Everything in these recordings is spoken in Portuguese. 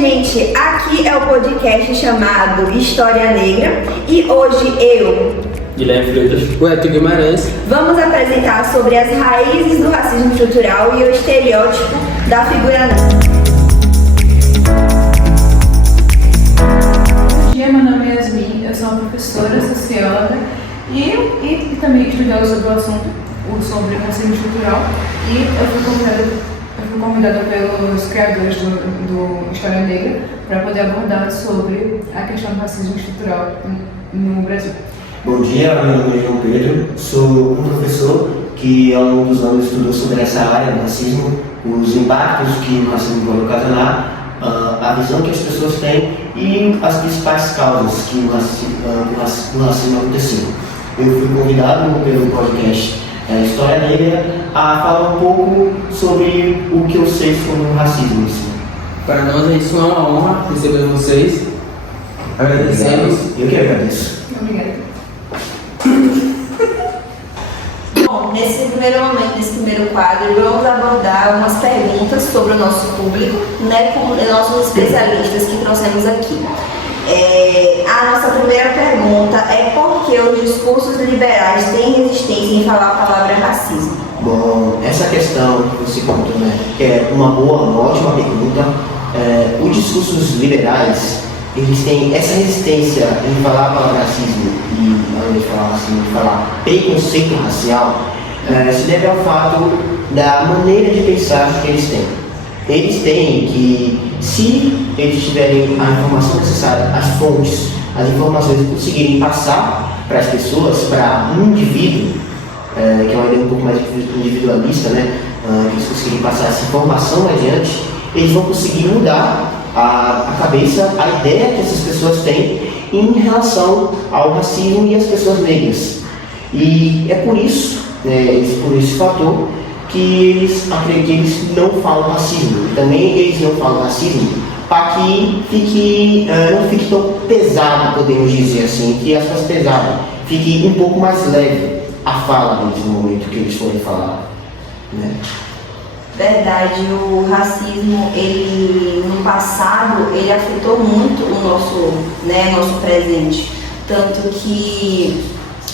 gente, aqui é o podcast chamado História Negra e hoje eu, Guilherme Freitas, o Hector Guimarães, vamos apresentar sobre as raízes do racismo estrutural e o estereótipo da figura negra. Bom dia, meu nome é Yasmin, eu sou uma professora, socióloga e também estudiosa sobre o assunto, sobre racismo estrutural, e eu fui convidada pelos criadores do História Negra para poder abordar sobre a questão do racismo estrutural no Brasil. Bom dia, meu nome é João Pedro, sou um professor que ao longo dos anos estudou sobre essa área do racismo, os impactos que o racismo pode ocasionar, a visão que as pessoas têm e as principais causas que o racismo aconteceu. Eu fui convidado pelo podcast História Negra a falar um pouco sobre o que eu sei sobre o racismo. Para nós isso é uma honra receber vocês. Agradecemos. Eu que agradeço. Obrigada. Bom, nesse primeiro quadro, vamos abordar algumas perguntas sobre o nosso público, né, com nossos especialistas que trouxemos aqui. A nossa primeira pergunta é por que os discursos liberais têm resistência em falar a palavra racismo? Bom, essa questão que você contou, né, que é uma ótima pergunta. Os discursos liberais, eles têm essa resistência em falar a palavra racismo e, ao invés de falar racismo, de falar preconceito racial, se deve ao fato da maneira de pensar que eles têm. Eles têm que, se eles tiverem a informação necessária, as fontes, as informações que conseguirem passar para as pessoas, para um indivíduo, que é uma ideia um pouco mais individualista, né? Que eles conseguirem passar essa informação adiante, eles vão conseguir mudar a cabeça, a ideia que essas pessoas têm em relação ao racismo e às pessoas negras. E é por isso, por esse fator, que eles acreditam que eles não falam racismo. E também eles não falam racismo para que não fique tão pesado, podemos dizer assim, que aspas pesado, fique um pouco mais leve a fala deles no momento que eles forem falar, né? Verdade, o racismo, ele, no passado, ele afetou muito o nosso presente. Tanto que,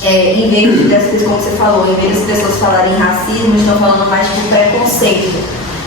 em vez das pessoas, como você falou, em vez das pessoas falarem racismo, estão falando mais de preconceito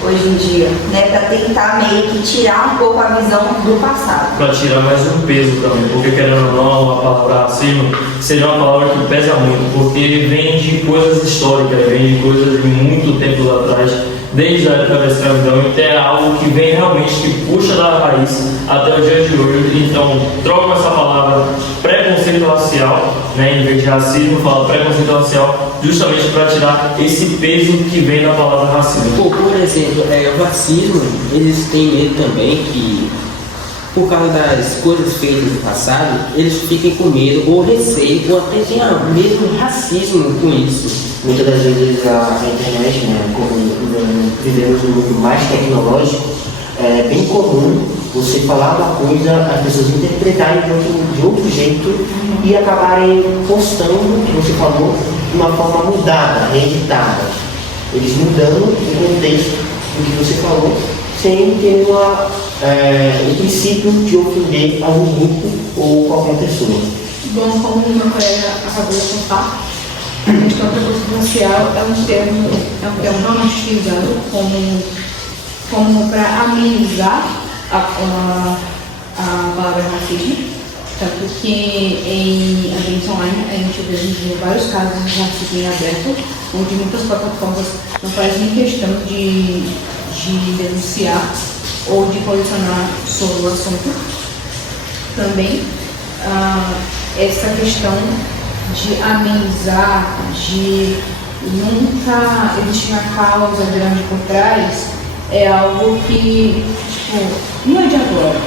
hoje em dia, né? Para tentar meio que tirar um pouco a visão do passado. para tirar mais um peso também, porque querendo ou não, a palavra racismo seria uma palavra que pesa muito, porque vem de coisas históricas, vem de coisas de muito tempo lá atrás, desde a época da escravidão, então é algo que vem realmente, que puxa da raiz até o dia de hoje. Então, troca essa palavra preconceito racial, né, em vez de racismo, fala preconceito racial, justamente para tirar esse peso que vem da palavra racismo. por exemplo, o racismo, eles têm medo também que, por causa das coisas feitas no passado, eles fiquem com medo ou receio, ou até tenham mesmo racismo com isso. Muitas das vezes a internet, né, como vivemos num mundo mais tecnológico, é bem comum você falar uma coisa, as pessoas interpretarem de outro jeito e acabarem postando o que você falou de uma forma mudada, reeditada. Eles mudando o contexto do que você falou, sem ter o princípio de ofender algum grupo ou qualquer pessoa. Bom, como o meu colega acabou de contar, a questão do preconceito racial é um termo realmente utilizado como para amenizar a palavra racismo, tanto que em ambiente online a gente vê vários casos de racismo em aberto, onde muitas plataformas não fazem nem questão de denunciar ou de posicionar sobre o assunto. Também essa questão de amenizar, de nunca existir uma causa grande por trás, é algo que, não é de agora.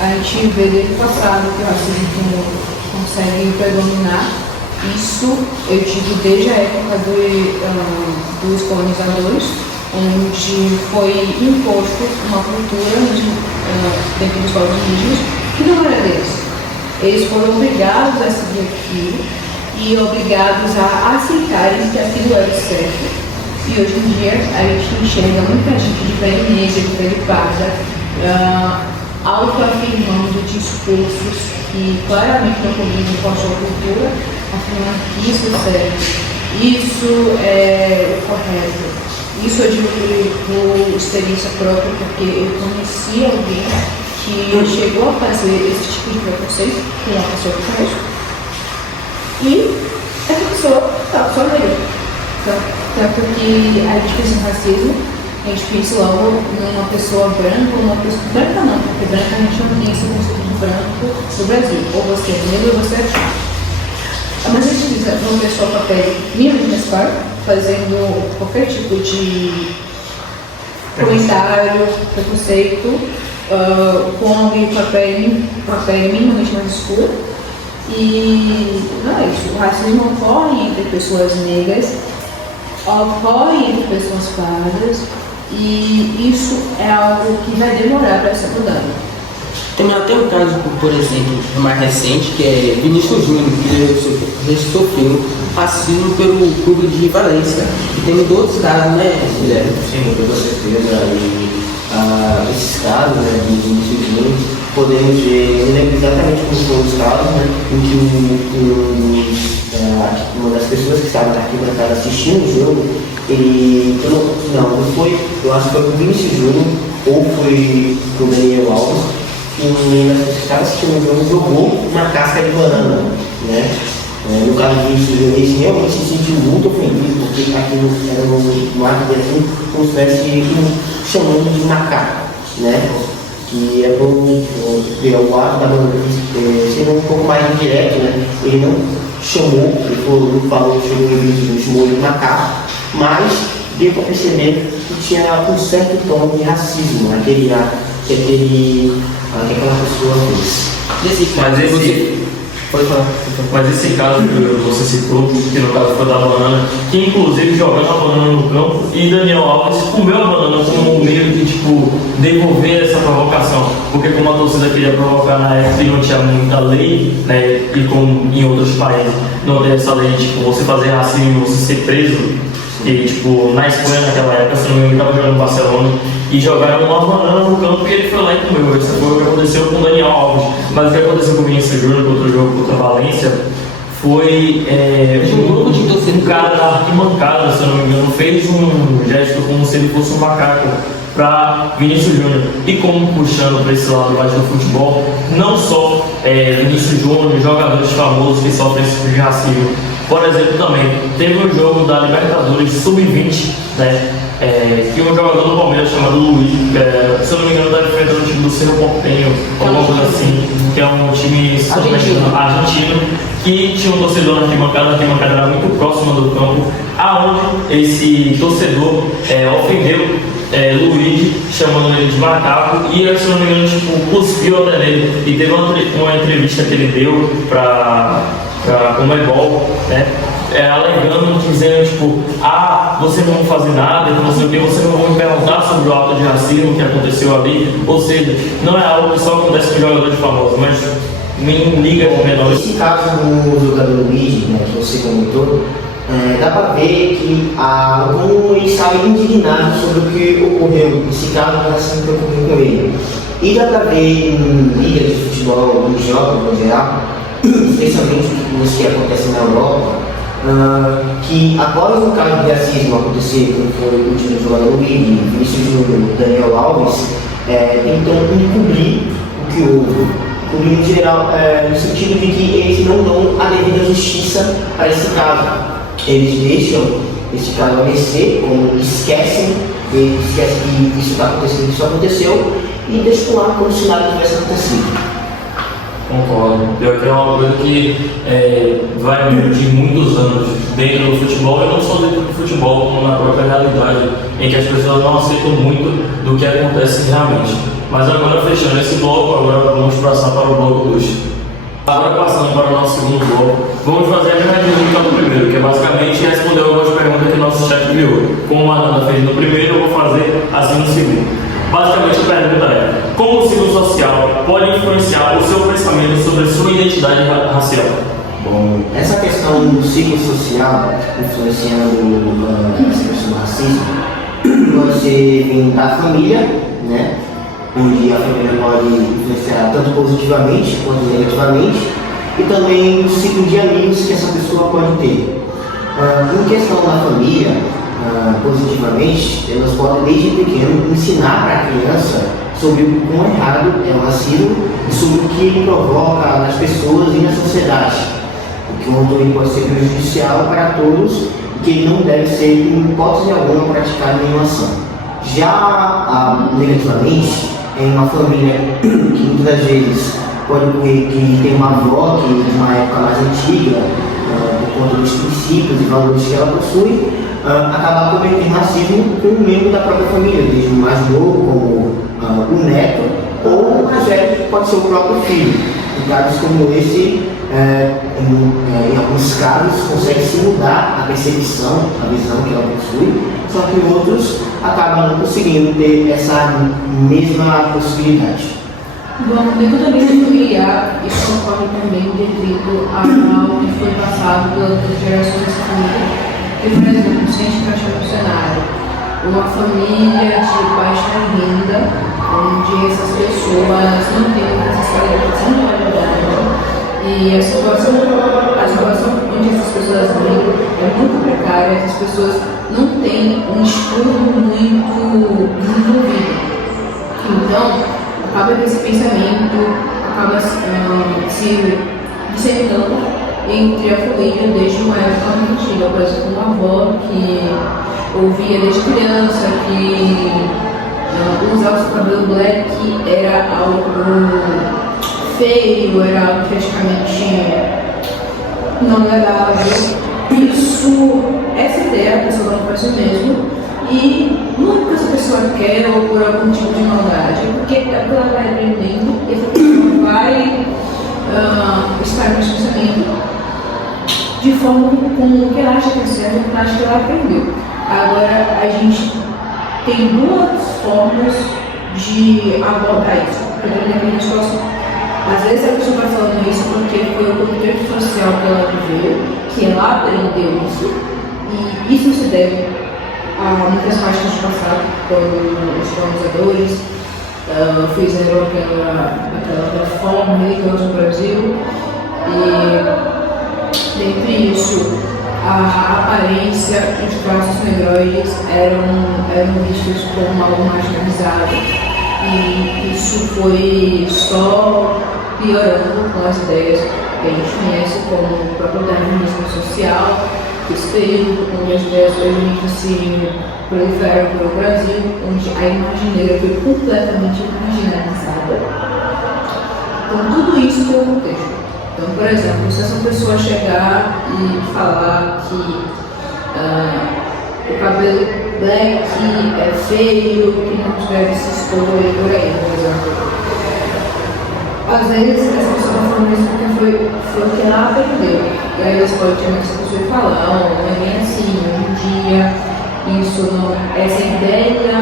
A gente vê desde o passado que o racismo consegue predominar. Isso eu digo desde a época dos colonizadores, onde foi imposto uma cultura dentro dos povos indígenas que não era deles. Eles foram obrigados a seguir aquilo e obrigados a aceitarem que aquilo era o certo. E hoje em dia a gente enxerga muita gente de pele negra, de pele parda, autoafirmando discursos que claramente não combinam com a sua cultura, afirmando que isso é certo, isso é o correto. Isso eu digo por experiência própria, porque eu conheci alguém que chegou a fazer esse tipo de preconceito com uma pessoa que conheço. E essa pessoa está só melhor. Tanto que a gente pensa em racismo, a gente pensa logo numa pessoa branca ou numa pessoa branca não, porque branca a gente não tem esse conceito de branco no Brasil. Ou você é negro ou você é chato. Mas a gente diz uma pessoa com a pele mínima de mais clara, fazendo qualquer tipo de comentário, preconceito, com alguém com a pele minimamente mais escura. E não é isso. O racismo ocorre entre pessoas negras, ocorre entre pessoas pardas, e isso é algo que vai demorar para ser mudado. Tem até um caso, por exemplo, mais recente, que é Vinícius Júnior, que ele sofreu racismo pelo clube de Valência. E tem outros casos, né, Guilherme? Sim, com certeza. E esses casos, né, de Vinícius Júnior, podemos ver, eu lembro exatamente como foram os casos, né, em que uma das pessoas que estavam na arquibancada assistindo o jogo, não foi, eu acho que foi o Vinícius Júnior ou foi o Daniel Alves, e uma das pessoas que estava assistindo o jogo jogou uma casca de banana, né? No caso do Vinícius Júnior, ele realmente se sentiu muito ofendido, porque aquilo era um ato de assim, como se estivesse chamando de macaco, né? Que é o ato da banana sendo um pouco mais indireto, né? Ele não chamou, ele falou que chamou ele de macaco, mas deu para perceber que tinha um certo tom de racismo naquele ato que aquela pessoa fez. Mas esse caso que você citou, que no caso foi da banana, que inclusive jogando a banana no campo, e Daniel Alves comeu a banana como um meio de devolver essa provocação, porque como a torcida queria provocar na época e não tinha muita lei, né, e como em outros países não tem essa lei de você fazer racismo e você ser preso. E na Espanha naquela época, se não me engano, ele estava jogando no Barcelona e jogaram uma banana no campo e ele foi lá e comeu. Isso foi o que aconteceu com o Daniel Alves. Mas o que aconteceu com o Vinícius Júnior contra o jogo contra a Valência foi um cara da arquibancada, se eu não me engano, fez um gesto como se ele fosse um macaco para Vinícius Júnior. E como puxando para esse lado mais do futebol, não só Vinícius Júnior, jogadores famosos que sofrem esse tipo de racismo. Por exemplo, também teve um jogo da Libertadores Sub-20, né? Que um jogador do Palmeiras chamado Luiz, se eu não me engano, está enfrentando o time do Cerro Porteño, alguma coisa assim, que é um time argentino, que tinha um torcedor na arquibancada, a arquibancada era muito próxima do campo, aonde esse torcedor ofendeu Luiz, chamando ele de macaco, e se não me engano, cuspiu até nele. E teve uma entrevista que ele deu para Comebol, né? Alegando, dizendo vocês não vão fazer nada, não sei o que, vocês não vão me perguntar sobre o ato de racismo que aconteceu ali. Ou seja, não é algo que só acontece com jogadores famosos, mas nem liga com menores. Esse caso do jogador Luigi, né, que você comentou, dá para ver que como eles estavam indignados sobre o que ocorreu, esse caso do racismo que ocorreu com ele. E dá para ver em ligas de futebol, em jogos no geral, especialmente os que acontecem na Europa, que após o caso de racismo acontecer, como foi o último jogador Luigi, Vinícius Júnior, Daniel Alves, tentam encobrir o que houve. Encobrir em geral, no sentido de que eles não dão a devida justiça para esse caso. Eles deixam esse caso a mercê, como esquecem que isso está acontecendo, que isso aconteceu, e deixam lá como se nada tivesse acontecido. Concordo. Pior que é uma coisa que vai de muitos anos dentro do futebol, e não só dentro do futebol, como na própria realidade, em que as pessoas não aceitam muito do que acontece realmente. Mas agora, fechando esse bloco, agora vamos passar para o bloco 2. Agora, passando para o nosso segundo bloco, vamos fazer a mesma dinâmica do primeiro, que é basicamente responder algumas perguntas que o nosso chat enviou. Como a Nanda fez no primeiro, eu vou fazer assim no segundo. Basicamente a pergunta é: como o ciclo social pode influenciar o seu pensamento sobre a sua identidade racial? Bom, essa questão do ciclo social influenciando essa questão do racismo pode ser vindo da família, né? onde a família pode influenciar tanto positivamente quanto negativamente, e também o ciclo de amigos que essa pessoa pode ter. Em questão da família, positivamente, elas podem desde pequeno ensinar para a criança sobre o quão errado é o racismo e sobre o que ele provoca nas pessoas e na sociedade, o que também pode ser prejudicial para todos e que ele não deve ser, em hipótese alguma, praticado nenhuma ação. Já negativamente, em uma família que muitas vezes pode ocorrer que tem uma avó que de uma época mais antiga, por conta dos princípios e valores que ela possui, acabar cometendo racismo com um membro da própria família, desde o mais novo, como o neto, ou o mais velho, pode ser o próprio filho. Em casos como esse, em alguns casos, consegue-se mudar a percepção, a visão que ela possui, só que em outros acabam não conseguindo ter essa mesma possibilidade. Bom, dentro da vida familiar, isso ocorre também devido ao que foi passado pelas gerações dessa família. E, por exemplo, se a gente encaixar no cenário, uma família de baixa renda, onde essas pessoas não têm muita escolaridade e a situação onde essas pessoas vivem é muito precária, essas pessoas não têm um estudo muito desenvolvido. Então, acaba que esse pensamento acaba se disseminando entre a família desde uma época muito antiga. Por exemplo, uma avó que ouvia desde criança que usar o seu cabelo black era algo feio, era algo praticamente não legal. Essa ideia a pessoa não faz o mesmo. E não é porque essa pessoa quer ou por algum tipo de maldade, é porque ela vai aprendendo e essa pessoa vai estar nesse pensamento de forma com o que ela acha que é certo e o que ela acha que ela aprendeu. Agora, a gente tem duas formas de abordar isso, dependendo da situação. Às vezes a pessoa vai falando isso porque foi o contexto social que ela viveu, que ela aprendeu isso, e isso se deve a muitas práticas do passado, quando os colonizadores fizeram aquela reforma religiosa no Brasil, e dentre isso, a aparência e os traços negroides eram vistos como algo marginalizado, e isso foi só piorando com as ideias que a gente conhece como o próprio darwinismo social. Esse período onde as ideias feministas se proliferaram pelo Brasil, onde a imagem negra foi completamente marginalizada. Então, tudo isso tem um contexto. Então, por exemplo, se essa pessoa chegar e falar que o cabelo black é feio, que não deve se expor por aí, por exemplo. Às vezes, essa pessoa está falando isso porque foi o que ela aprendeu. E aí você pode ter essa pessoa e falar, não é bem assim, hoje em dia, essa ideia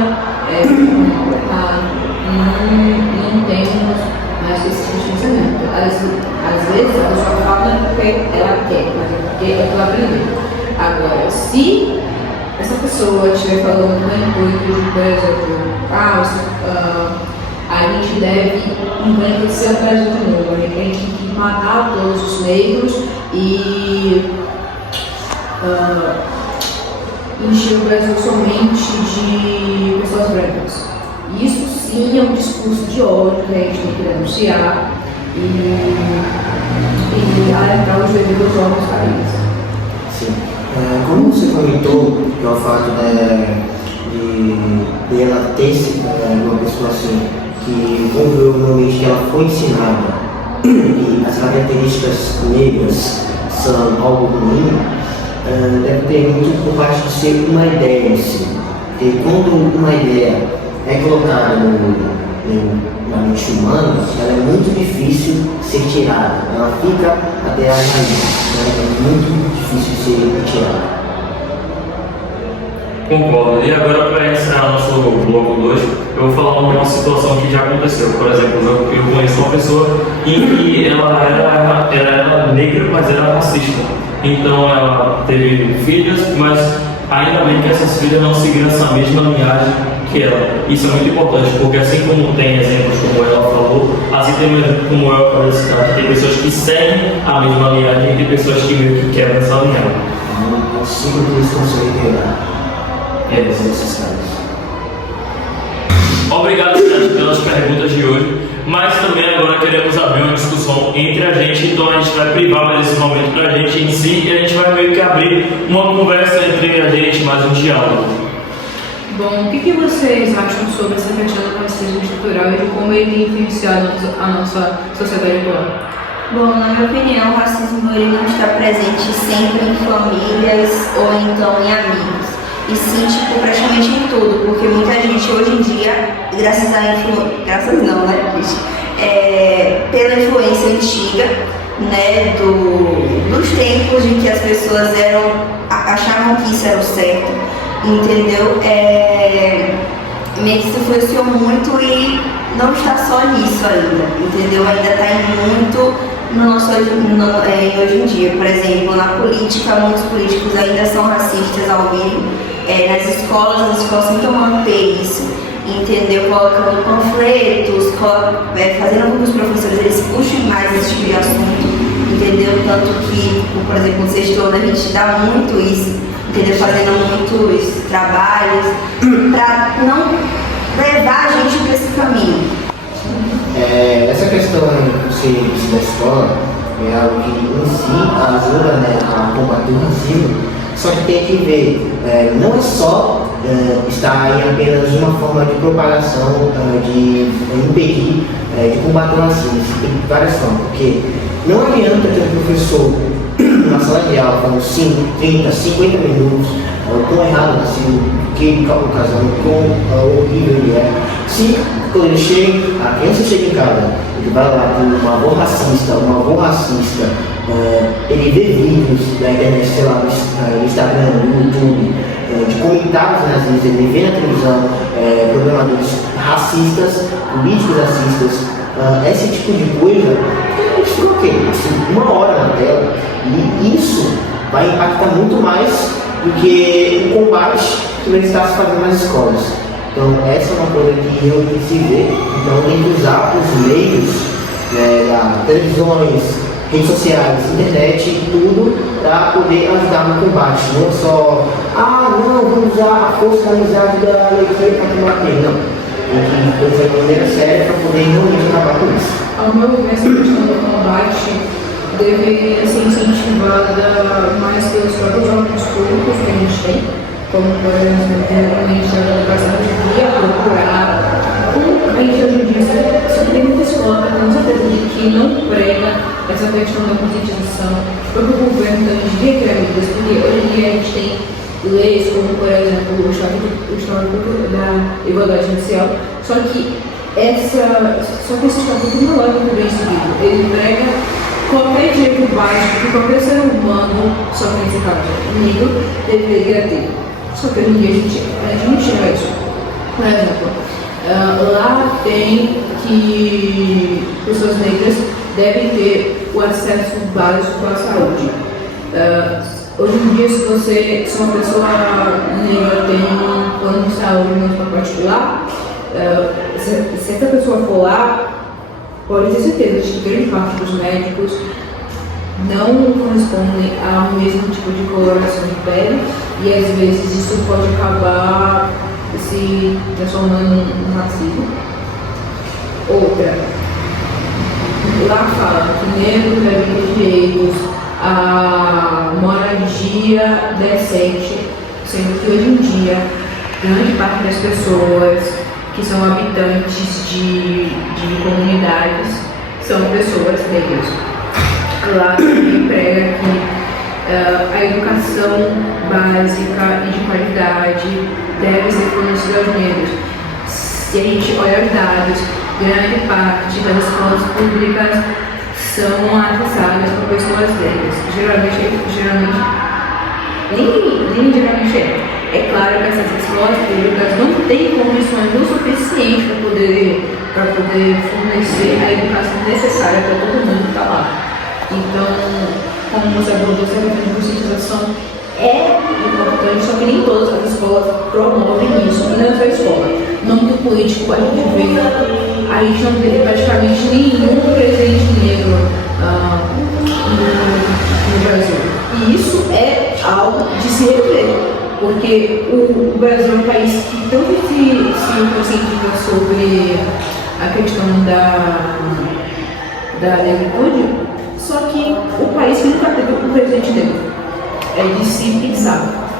não temos mais esse tipo de pensamento. Às vezes, a pessoa fala não é porque ela quer, mas é porque é que ela aprendeu. Agora, se essa pessoa estiver falando no intuito de, por exemplo, a gente deve embranquecer o Brasil de novo, a gente tem que matar todos os negros e encher o Brasil somente de pessoas brancas. Isso sim é um discurso de ódio que a gente tem que denunciar e alertar os devidos órgãos para isso. Sim. Como você comentou, que é o fato de ela ter uma pessoa assim, que provavelmente ela foi ensinada e as características negras são algo ruim, deve ter muito por parte de ser uma ideia em si. Porque quando uma ideia é colocada na mente humana, ela é muito difícil ser tirada, ela fica até a raiz, é muito difícil de ser tirada. Concordo. E agora, para encerrar nosso bloco 2, eu vou falar uma situação que já aconteceu. Por exemplo, eu conheço uma pessoa e ela era negra, mas era racista. Então ela teve filhas, mas ainda bem que essas filhas não seguiram essa mesma linhagem que ela. Isso é muito importante, porque assim como tem exemplos como ela falou, assim tem um exemplo como eu acabei de citar, tem pessoas que seguem a mesma linhagem e tem pessoas que meio que quebram essa linhagem. O ciclo que eles conseguem quebrar. É necessário. Obrigado, Sérgio, pelas perguntas de hoje, mas também agora queremos abrir uma discussão entre a gente, então a gente vai privar mais esse momento para a gente em si e a gente vai meio que abrir uma conversa entre a gente, mais um diálogo. Bom, o que vocês acham sobre essa questão do racismo estrutural e de como ele tem influenciado a nossa sociedade atual? Bom, na minha opinião, o racismo ele não está presente sempre em famílias ou então em amigos. E sim, tipo, praticamente em tudo, porque muita gente hoje em dia, graças não, né, pela influência antiga, né, dos tempos em que as pessoas achavam que isso era o certo, entendeu? Meio que se influenciou muito e não está só nisso ainda, entendeu? Ainda está indo muito no nosso hoje em dia. Por exemplo, na política, muitos políticos ainda são racistas ao vivo. Nas escolas, as escolas tentam manter isso, entendeu? Colocando panfletos, fazendo com que os professores eles puxem mais esse tipo de assunto, entendeu? Tanto que, por exemplo, no sexto ano a gente dá muito isso, entendeu? Fazendo muitos trabalhos para não levar a gente para esse caminho. Essa questão do serviço da escola é algo que em si ajuda, né, a combater o racismo. Só que tem que ver, não é só estar em apenas uma forma de propagação, de impedir, de combater o racismo. Tem várias formas, porque não adianta ter um professor na sala de aula falando 5, 30, 50 minutos, com errado racismo, que ele acaba casando, com o horrível ele é. Se quando ele chega, a criança chega em casa, ele vai lá com um avô racista, ele vê vídeos da internet, sei lá, no Instagram, no YouTube, de comentários nazistas, ele vê na televisão programadores racistas, políticos racistas, esse tipo de coisa, ele fica o quê? Assim, 1 hora na tela, e isso vai impactar muito mais do que o combate que ele está se fazendo nas escolas. Então essa é uma coisa que eu tenho que se ver, então tem que usar os meios, televisões, redes sociais, internet, tudo para poder ajudar no combate. Não é só, vamos usar a força da amizade da leitura para combater. Não. Tem que fazer de maneira séria para poder realmente acabar com isso. Ao meu ver, essa questão do combate deveria ser incentivada mais pelos próprios órgãos públicos que a gente tem, como, por exemplo, realmente a educação devia procurar. A gente hoje em dia só tem muita escola, com certeza, de que não prega essa questão da conscientização. O próprio governo também devia criar medidas, porque hoje em dia a gente tem leis como, por exemplo, o Estatuto da Igualdade Racial, só que esse estatuto não é muito bem seguido. Ele prega qualquer direito básico que qualquer ser humano, só que nesse caso negro, deveria ter. Só que hoje em dia a gente não tira isso. Por exemplo, lá tem que pessoas negras devem ter o acesso básico à saúde. Hoje em dia, se uma pessoa negra tem um plano de saúde no particular, se essa pessoa for lá, pode ter certeza de que grande parte dos médicos não correspondem ao mesmo tipo de coloração de pele e às vezes isso pode acabar se transformando em racismo. Outra, lá fala que negros devem ter direitos a moradia decente, sendo que hoje em dia grande parte das pessoas que são habitantes de comunidades são pessoas negras. Lá também prega que a educação básica e de qualidade deve ser fornecida aos negros. Se a gente olha os dados, grande parte das escolas públicas são acessadas por pessoas negras. Geralmente é claro que essas escolas públicas não têm condições o suficiente para poder fornecer a educação necessária para todo mundo que está lá. Então, como você abordou, essa conscientização é importante, só que nem todas as escolas promovem isso, e não só a escola. No âmbito político, a gente não vê praticamente nenhum presidente negro no Brasil. E isso é algo de se rever, porque o Brasil é um país que tanto se conscientiza sobre a questão da negritude, só que o país que nunca teve um presidente negro. É de se pensar.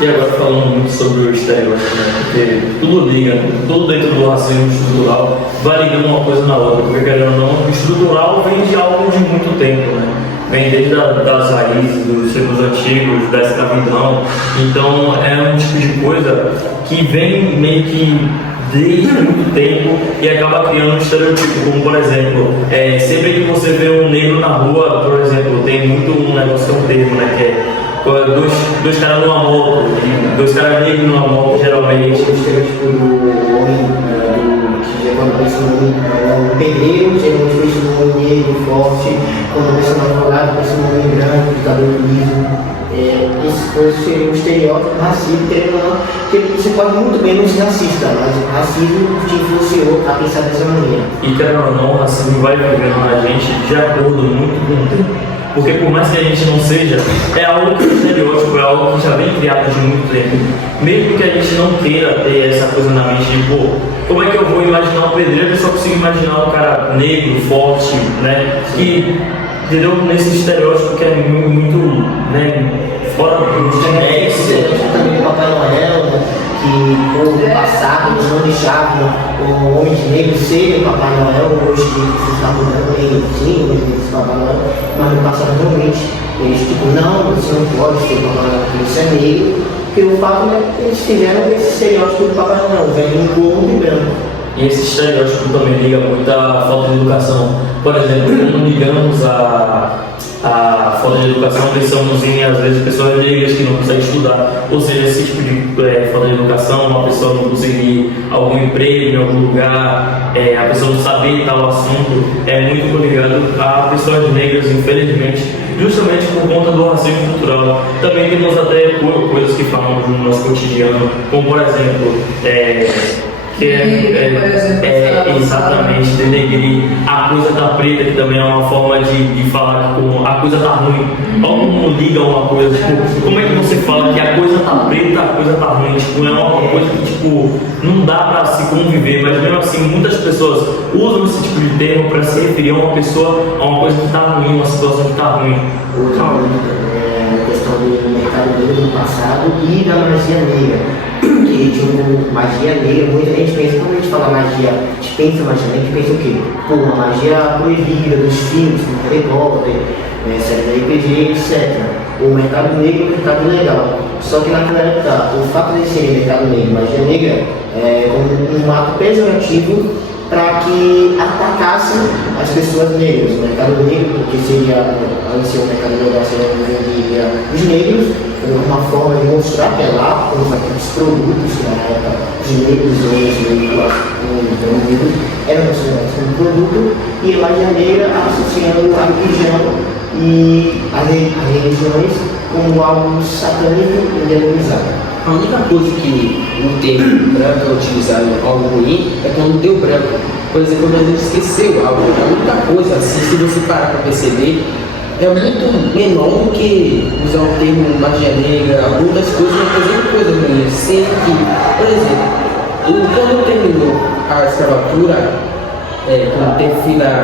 E agora falando muito sobre o estereótipo, né? Porque tudo liga, tudo dentro do racismo estrutural vai ligando uma coisa na outra, porque querendo ou não, o estrutural vem de algo de muito tempo, né? Vem desde das raízes, dos tempos antigos, da escravidão. Então é um tipo de coisa que vem meio que desde muito tempo e acaba criando um estereotipo, como por exemplo, sempre que você vê um negro na rua, por exemplo, tem muito um negócio que é um termo, né, que é dois caras numa moto, dois caras negros numa moto, geralmente. O estereótipo do homem, que quando pensa no pedreiro, geralmente pensa no homem negro, forte, quando pensa no advogado, pensa no homem branco, de cabelo liso. Esse foi um estereótipo racismo, querendo ou não, que você pode muito bem não ser racista, mas o racismo te influenciou a pensar dessa maneira. E querendo ou não, o racismo vai vivendo na gente de acordo muito com o tempo. Porque por mais que a gente não seja, é algo que o estereótipo é algo que já vem criado de muito tempo. Mesmo que a gente não queira ter essa coisa na mente de, pô, como é que eu vou imaginar um pedreiro, eu só consigo imaginar um cara negro, forte, né? Que, entendeu? Nesse estereótipo que é muito, né? Fora do genérico. Também o Papai Noel, né? Que no passado eles não deixavam o homem negro ser o Papai Noel, hoje eles estavam dando ele, sim, hoje eles Papai Noel, mas no passado realmente eles tipo, não, você não pode ser o Papai Noel, porque você é negro, porque o fato é que eles tiveram esse estereótipo do Papai Noel, velho, gordo e branco. E esse estereótipo também liga muito à falta de educação. Por exemplo, quando ligamos a falta de educação, pensamos em, às vezes, pessoas negras que não conseguem estudar. Ou seja, esse tipo de falta de educação, uma pessoa não conseguir algum emprego em algum lugar, a pessoa não saber tal assunto, é muito ligado a pessoas negras, infelizmente, justamente por conta do racismo cultural. Também temos até coisas que falamos no nosso cotidiano, como, por exemplo, exatamente denegrir a coisa tá preta, que também é uma forma de falar como a coisa tá ruim. Olha como liga uma coisa, tipo, como é que você fala que a coisa tá preta, a coisa tá ruim? Tipo, é uma coisa que tipo, não dá pra se conviver, mas mesmo assim muitas pessoas usam esse tipo de termo pra se referir a uma pessoa, a uma coisa que tá ruim, uma situação que tá ruim. Outra a questão do mercado negro no passado e da magia negra. Que tipo, magia negra, muita gente pensa, quando a gente fala magia, a gente pensa magia negra, a gente pensa o quê? Pô, uma magia proibida dos filmes, como Harry Potter, série da RPG, etc. O mercado negro é um mercado legal. Só que naquela época, o fato de ser mercado negro, magia negra, é como um ato pejorativo para que atacassem as pessoas negras. O mercado negro, porque seria, além de ser um mercado legal, seria os negros, uma forma de mostrar que é lá, como aqueles produtos que na época os negros eram considerados como produto, e a magia negra associando a religião e as religiões como algo satânico e demonizado. A única coisa que o termo branco é utilizado algo ruim é quando deu branco. Por exemplo, quando a gente esqueceu algo. A única coisa, assim, se você parar para perceber, é muito menor do que usar o termo magia negra, algumas coisas, fazendo coisa ruim. Sendo que, por exemplo, quando terminou a escravatura, quando teve fim da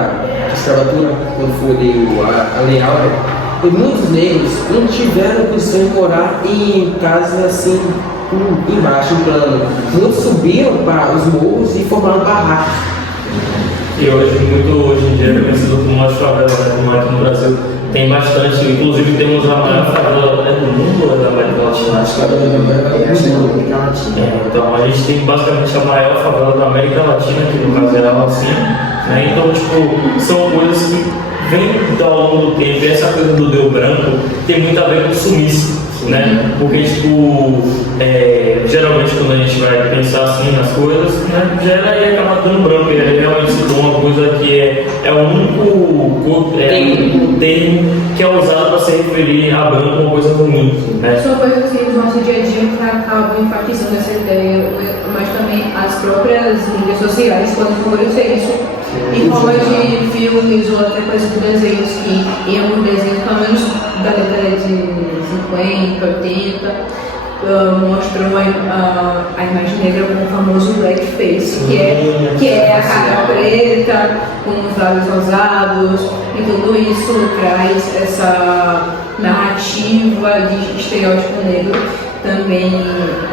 escravatura, quando foi a Lei Áurea, e muitos negros não tiveram condição de morar em casas assim, embaixo, em plano. Muitos subiram para os morros e formaram barracos. E hoje em dia é conhecido como as favelas, né, como aqui no Brasil. Tem bastante, inclusive temos a maior favela do mundo, da América Latina. Acho que é da América Latina. Então a gente tem basicamente a maior favela da América Latina, que no caso era assim, né? Então, tipo, são coisas que vem ao longo do tempo. E essa coisa do deu branco tem muito a ver com sumiço, né? Porque, tipo, geralmente quando a gente vai pensar assim nas coisas, né, gera e acaba dando branco. E aí realmente se torna uma coisa que é o único termo que é usado para se referir a branco, uma coisa ruim, né? São coisas assim do nosso dia a dia gente acaba enfatizando essa ideia, mas também as próprias mídias sociais podem favorecer isso. Em forma de filmes ou até coisas de desenhos, que em alguns desenhos, pelo menos da década de 50, 80, mostram a imagem negra com o famoso blackface, que é a cara preta, com os lábios rosados, e tudo isso traz essa narrativa de estereótipo negro. Também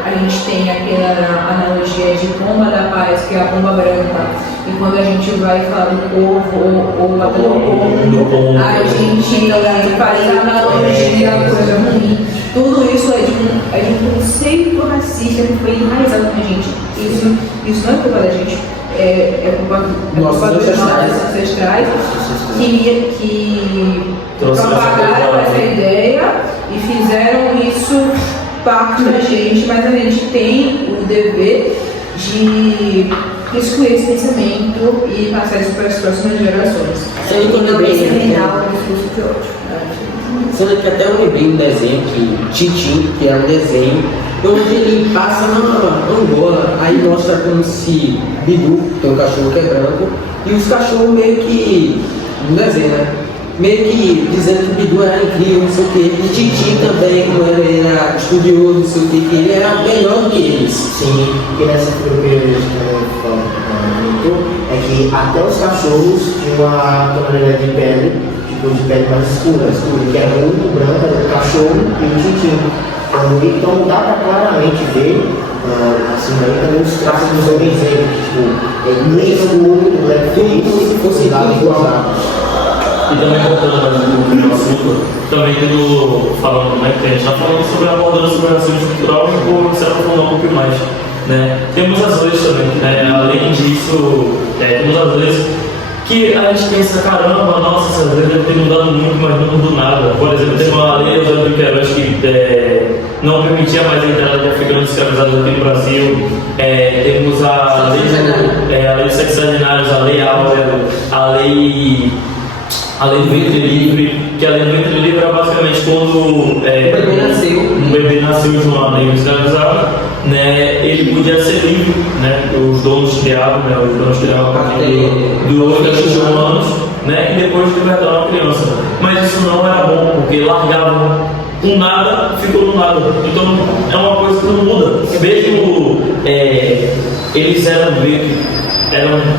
a gente tem aquela analogia de pomba da paz, que é a pomba branca, e quando a gente vai falar do povo ou bater no povo, a gente faz a analogia à coisa ruim. Tudo isso é de um conceito racista que foi enraizado na gente. Isso não é culpa da gente, é culpa dos nossos ancestrais que propagaram essa ideia e fizeram isso parte da gente, mas a gente tem o dever de excluir esse pensamento e passar isso para as próximas gerações. Sendo que eu lembrei, discurso de ódio. sendo que até eu lembrei um desenho que Tintin, que é um desenho onde ele passa na Angola, aí mostra como se Bidu, que é um cachorro que é branco, e os cachorros meio que, no desenho, né? Meio que dizendo que o Bidu era incrível, não sei o que, e Tintin também, como ele era estudioso, não sei o que ele era melhor do que eles. Sim, e nessa filme que é que até os cachorros tinham uma tonalidade de pele, tipo de pele mais escura, que era muito branca do cachorro e o Tintin. Então dá para claramente ver, assim, aí também os traços dos homens negros, tipo, negro, muito blackface, se fosse igual. E também voltando mais um pouco no assunto, também falando, né, que a gente está falando sobre a abordagem sobre o racismo estrutural e por se aprofundar um pouquinho mais. Né? Temos as leis também, né? Além disso, temos as leis que a gente pensa, caramba, nossa, essas leis devem ter mudado muito, mas não mudou nada. Por exemplo, tem uma lei do Queiroz que não permitia mais a entrada de africanos escravizados aqui no Brasil. Temos a lei dos sexagenários, a lei áurea, a lei do ventre livre, que a lei do ventre livre é basicamente quando um bebê nasceu de uma mãe escravizada, né, ele podia ser livre, né, os donos criavam a partir dos outros humanos, né, e depois libertaram a criança. Mas isso não era bom, porque largavam do nada, ficou no nada. Então é uma coisa que não muda. Mesmo eles eram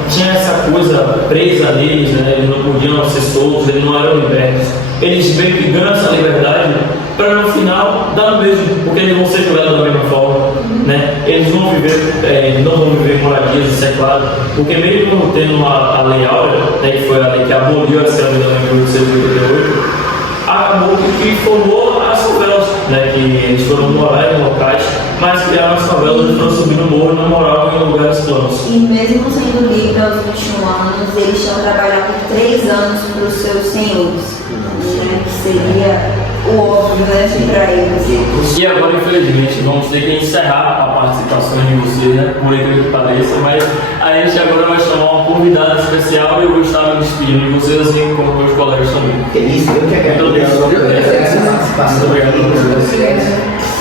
tinha essa coisa presa neles, né? Eles não podiam ser soltos, eles não eram libertos. Eles meio que ganham essa liberdade para no final dar no mesmo, porque eles vão ser julgados da mesma forma, né? Eles vão viver, não vão viver moradias, isso é claro, porque mesmo tendo a Lei Áurea, né, que foi a lei que aboliu a escravidão em 1888, acabou que formou as favelas, né? Que eles foram morar em locais, mas criaram as favelas e foram subindo o morro e não moravam em lugares planos. E mesmo sendo livre aos 21 anos, eles tinham trabalhado por 3 anos para os seus senhores, né? Que seria o óbvio, né, para eles. E agora, infelizmente, vamos ter que encerrar a participação de vocês, né? Por incrível que pareça, mas a gente agora vai chamar uma convidada especial e eu vou estar me despedindo de vocês, assim como meus colegas também. Feliz, eu que agradeço. Muito obrigado. Essa participação. Muito obrigado.